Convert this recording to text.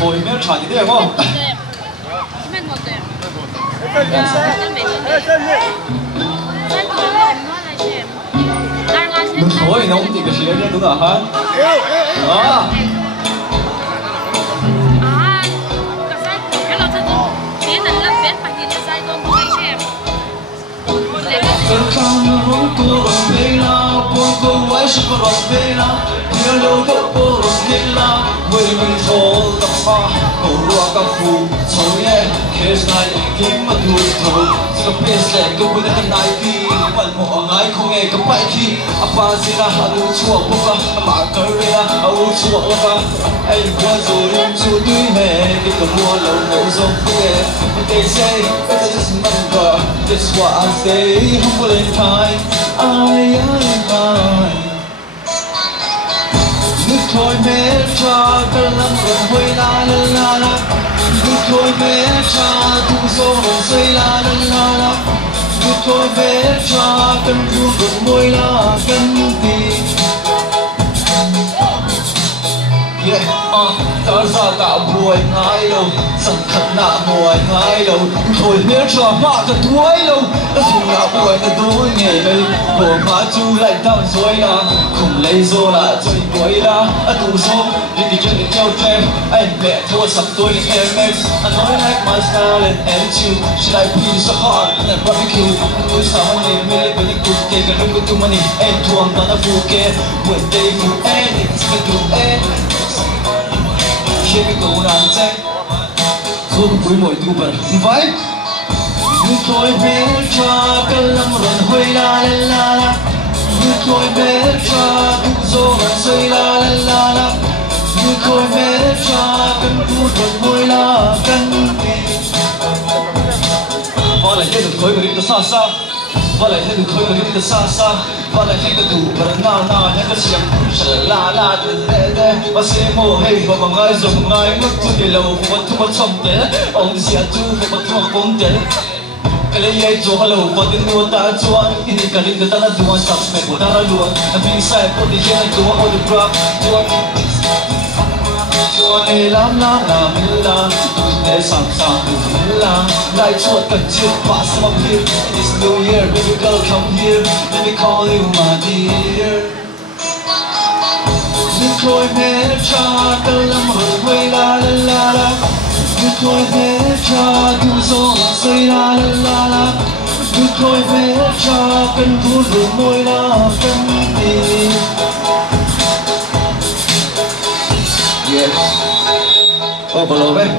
thôi mấy trò gì đấy không? Đừng thôi, nó cũng chỉ cái gì đấy đúng rồi hả? Đó. That's why I stay humble and kind. Nước thôi mẹ cha ta lắm rồi hơi la la la la. Nước thôi mẹ cha thu số rồi xây la la la la. Nước thôi mẹ cha cần thu rồi môi la cần gì. Ta ra cả buổi ngay lâu, sẵn khẩn nạ buổi ngay lâu. Thôi nếu cho mà thật đuối lâu, ta dù ngạo buổi ta đối nghề đây. Hồ má chú lại tao dối là, không lấy dô là chơi buổi là. Tù số, đi thì chân để theo trend. Anh mẹ thua sắp tôi lên MX. I know you like my style and attitude. Should I be so hard and barbecue? Anh nuôi sao anh em mê lên với những cuộc kê. Cả đừng có too money, em thua ta đã phù kê. Buổi đây phù em, it's good to em. Khi cái cầu nàng chạy rồi cuối mỗi tu bật vậy như thôi bé cha cái lắm rồi hơi la la la la như thôi bé cha tu dô rồi xây la la la la như thôi bé cha cần tu rồi hơi la cần và lại thấy được khối của đi ta xa và lại thấy được khối của đi ta xa và lại thấy được đủ và nào những cái chuyện sẽ la để và sẽ mồ hay và bằng ai dùng ai mất tu để lâu và tu mất xong thế ông sẽ tu và tu mất công thế cái lấy ai cho lâu và tiếng nuôi ta chuan khi đi cái linh ta là duan sắp mẹ của ta là luôn vì sai của đi chơi của all the drop chuan này làm mình làm để sẵn sàng mình làm lại chuột cần chưa pass my here this new year baby girl come here let me call you my dear đừng thôi mẹ cha ta lắm rồi hơi la la la la đừng thôi mẹ cha tu dô xây la la la la đừng thôi mẹ cha cần thu rồi môi la cần gì yeah oh, hello, babe.